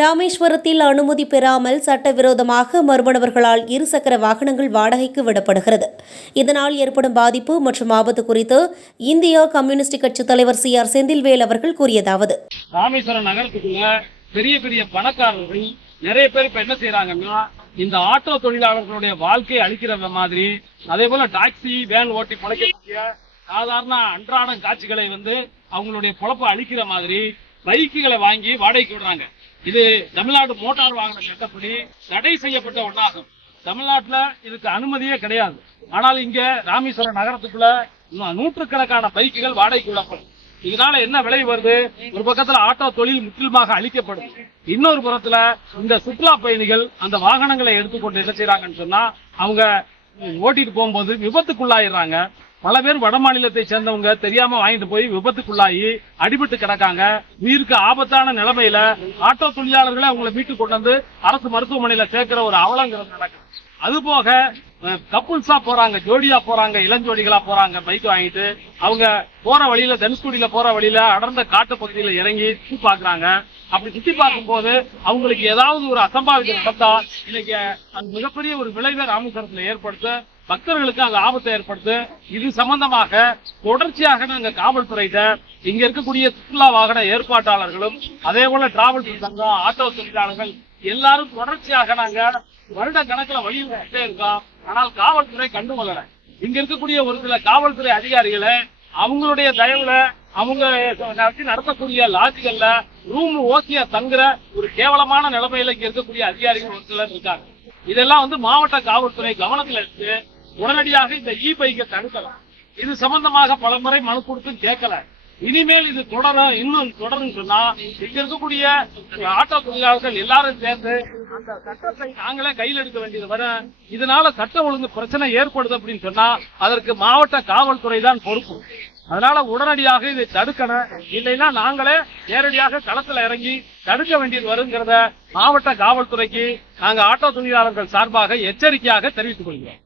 ராமேஸ்வரத்தில் அனுமதி பெறாமல் சட்டவிரோதமாக மர்ம நபர்களால் இருசக்கர வாகனங்கள் வாடகைக்கு விடப்படுகிறது. இதனால் ஏற்படும் பாதிப்பு மற்றும் ஆபத்து குறித்து இந்திய கம்யூனிஸ்ட் கட்சி தலைவர் CR செந்தில்வேல் அவர்கள் கூறியதாவது: ராமேஸ்வரம் நகரத்துக்குள்ள பெரிய பெரிய பணக்காரர்கள் நிறைய பேர் இப்ப என்ன செய்யறாங்கன்னா, இந்த ஆட்டோ தொழிலாளர்களுடைய வாழ்க்கையை அளிக்கிற மாதிரி, அதே போல டாக்ஸி வேன் ஓட்டி பழைக்கக்கூடிய சாதாரண அன்றாட காட்சிகளை அவங்களுடைய பொழப்பை அளிக்கிற மாதிரி பைக்குகளை வாங்கி வாடகைக்கு விடுறாங்க. இது தமிழ்நாடு மோட்டார் வாகன சட்டப்படி தடை செய்யப்பட்ட ஒன்றாகும். தமிழ்நாட்டுல இதுக்கு அனுமதியே கிடையாது. ஆனால் இங்க ராமேஸ்வரம் நகரத்துக்குள்ள நூற்றுக்கணக்கான பைக்குகள் வாடகைக்கு விடப்படும். இதனால என்ன விளைவு வருது? ஒரு பக்கத்துல ஆட்டோ தொழில் முற்றிலுமாக அழிக்கப்படும். இன்னொரு புறத்துல இந்த சுற்றுலா பயணிகள் அந்த வாகனங்களை எடுத்துக்கொண்டு என்ன செய்யறாங்கன்னு சொன்னா, அவங்க ஓட்டிட்டு போகும்போது விபத்துக்குள்ளாயிடுறாங்க. பல பேர் வட மாநிலத்தை சேர்ந்தவங்க தெரியாம வாங்கிட்டு போய் விபத்துக்குள்ளாகி அடிபட்டு கிடக்காங்க. உயிருக்கு ஆபத்தான நிலைமையில ஆட்டோ தொழிலாளர்களை அவங்களை மீட்டு கொண்டு வந்து அரசு மருத்துவமனையில சேர்க்கிற ஒரு அவலங்கிறது நடக்குது. அது போக கப்புள்ஸா போறாங்க, ஜோடியா போறாங்க, இளஞ்சோடிகளா போறாங்க. பைக் வாங்கிட்டு அவங்க போற வழியில, தனுஷ்கோடியில போற வழியில அடர்ந்த காட்டு பகுதியில இறங்கி சுத்தி பாக்குறாங்க. அப்படி சுத்தி பார்க்கும் போது அவங்களுக்கு ஏதாவது ஒரு அசம்பாவிதம் நடந்தா இன்னைக்கு அது மிகப்பெரிய ஒரு விளைவை ராமேஸ்வரத்துல ஏற்படுத்த, பக்தர்களுக்கு அங்க ஆபத்தை ஏற்படுத்து. இது சம்பந்தமாக தொடர்ச்சியாக நாங்க காவல்துறையிட்ட, இங்க இருக்கக்கூடிய சுற்றுலா வாகன ஏற்பாட்டாளர்களும் அதே போல டிராவல்ஸ் சங்கம், ஆட்டோ தொழிலாளர்கள் எல்லாரும் தொடர்ச்சியாக நாங்க வருட கணக்குல வலியுறுத்திட்டே இருக்கோம். ஆனால் காவல்துறை கண்டுகொள்ளல. இங்க இருக்கக்கூடிய ஒரு சில காவல்துறை அதிகாரிகளை அவங்களுடைய தயவுல அவங்க நடத்தக்கூடிய லாட்ஜ்கள்ல ரூம் ஓசியா தங்குற ஒரு கேவலமான நிலைமையில இங்க இருக்கக்கூடிய அதிகாரிகள் ஒரு சிலர் இருக்காங்க. இதெல்லாம் மாவட்ட காவல்துறை கவனத்துல இருந்து உடனடியாக இந்த பைக்கை தடுக்கலாம். இது சம்பந்தமாக பல முறை மனு கொடுத்து கேட்கல. இனிமேல் இது இன்னும் தொடரும் சொன்னா இங்க இருக்கக்கூடிய ஆட்டோ தொழிலாளர்கள் எல்லாரும் சேர்ந்து அந்த சட்டத்தை நாங்களே கையில் எடுக்க வேண்டியது வரும். இதனால சட்ட ஒழுங்கு பிரச்சனை ஏற்படுது அப்படின்னு சொன்னா அதற்கு மாவட்ட காவல்துறை தான் பொறுப்பு. அதனால உடனடியாக இதை தடுக்கணும். இல்லைன்னா நாங்களே நேரடியாக களத்துல இறங்கி தடுக்க வேண்டியது வருங்கிறத மாவட்ட காவல்துறைக்கு நாங்க ஆட்டோ தொழிலாளர்கள் சார்பாக எச்சரிக்கையாக தெரிவித்துக் கொள்கிறோம்.